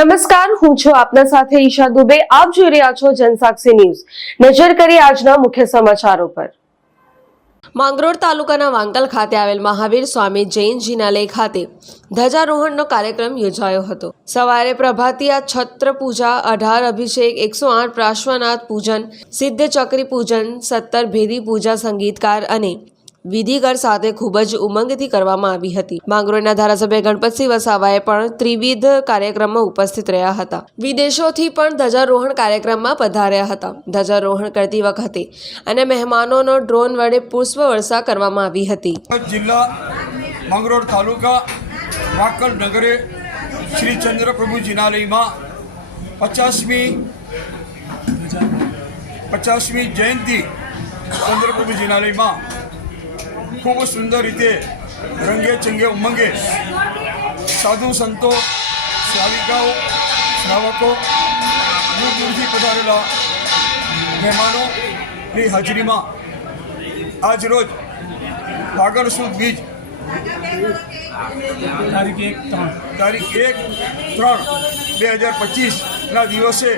નમસ્કાર, હું છું આપના સાથે ઈશા દુબે. આપ જોઈ રહ્યા છો જનસાક્ષી ન્યૂઝ. નજર કરીએ આજના મુખ્ય સમાચારો પર. માંગરોળ તાલુકાના વાંકલ ખાતે આવેલ મહાવીર સ્વામી જૈન જિનાલય ખાતે ધ્વજારોહણનો કાર્યક્રમ યોજાયો હતો. સવારે પ્રભાતિયા છત્ર પૂજા, 18 અભિષેક, 108 પાર્શ્વનાથ પૂજન, સિદ્ધ ચક્રી પૂજન, 17 ભેદી પૂજા સંગીતકાર અને વિધિગર સાથે ખૂબ જ ઉમંગથી કરવામાં આવી હતી. માંગરોળના ધારાસભ્ય ગણપતસિંહ વસાવાએ પણ ત્રિવિધ કાર્યક્રમમાં ઉપસ્થિત રહ્યા હતા. વિદેશોથી પણ ધ્વજારોહણ કાર્યક્રમમાં પધાર્યા હતા. ધ્વજારોહણ કરતી વખતે અને મહેમાનોનો ડ્રોન વડે પુષ્પવર્ષા કરવામાં આવી હતી. જિલ્લા માંગરોળ તાલુકા વાંકલ નગરે શ્રી ચંદ્રપ્રભુ જિનાલયમાં 50મી જયંતિ ચંદ્રપ્રભુ જિનાલયમાં ખૂબ સુંદર રીતે રંગે ચંગે ઉમંગે સાધુ સંતો, શ્રાવિકાઓ, શ્રાવકો, દૂર દૂરથી પધારેલા મહેમાનોની હાજરીમાં આજ રોજ ફાગણ સુદ બીજ તારીખ 1/3/2025ના દિવસે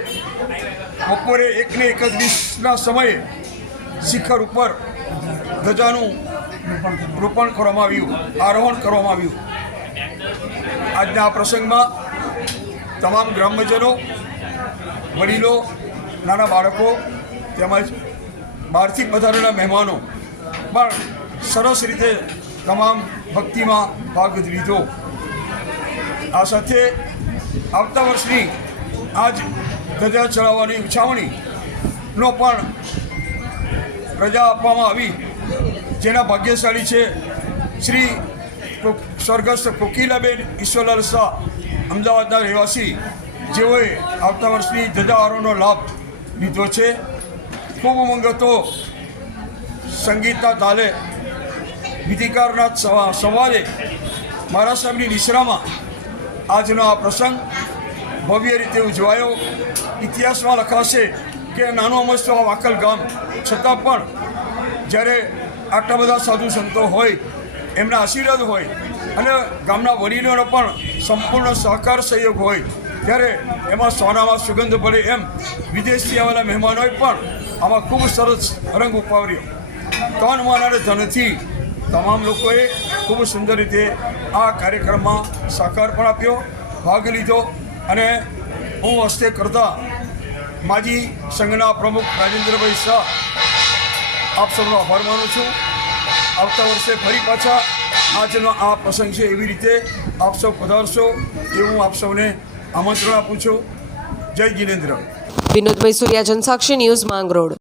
બપોરે 1:31ના સમયે શિખર ઉપર ધજાનું રોપણ કરવામાં આવ્યું, આરોહણ કરવામાં આવ્યું. આજના આ પ્રસંગમાં તમામ ગ્રામજનો, વડીલો, નાના બાળકો તેમજ બહારથી પધારેલા મહેમાનો પણ સરસ રીતે તમામ ભક્તિમાં ભાગ લીધો. આ સાથે આવતા વર્ષની આજ ધજા ચડાવવાની ઉછામણીનો પણ રજા આપવામાં આવી, જેના ભાગ્યશાળી છે શ્રી સ્વર્ગસ્થ કોકિલાબેન ઈશ્વરલાલ શાહ, અમદાવાદના રહેવાસી, જેઓએ આવતા વર્ષની ધજા આરોહણનો લાભ લીધો છે. ખૂબ ઉમંગ હતો. સંગીતના તાલે, વિધિકારના સંવાદે મહારાજ સાહેબની નિશ્રામાં આજનો આ પ્રસંગ ભવ્ય રીતે ઉજવાયો. ઇતિહાસમાં લખાશે કે નાનું અમસ્તું આ વાંકલ ગામ છતાં પણ જ્યારે આટલા બધા સાધુ સંતો હોય, એમના આશીર્વાદ હોય અને ગામના વડીલોનો પણ સંપૂર્ણ સહકાર સહયોગ હોય, ત્યારે એમાં સોનામાં સુગંધ પડે એમ વિદેશથી આવેલા મહેમાનોએ પણ આમાં ખૂબ સરસ રંગ ઉપાવ્યો. તન, મન અને ધનથી તમામ લોકોએ ખૂબ સુંદર રીતે આ કાર્યક્રમમાં સહકાર પણ આપ્યો, ભાગ લીધો. અને હું હસ્તે કરતા માજી સંઘના પ્રમુખ રાજેન્દ્રભાઈ શાહ આપ સૌનો આભાર માનું છું. આવતા વર્ષે ફરી પાછા આજનો આ પ્રસંગ છે એવી રીતે આપ સૌ પધારશો એવું હું આપ સૌને આમંત્રણ આપું છું. જય જિનેન્દ્ર. વિનોદ મૈસુરિયા, જનસાક્ષી ન્યૂઝ, માંગરોળ.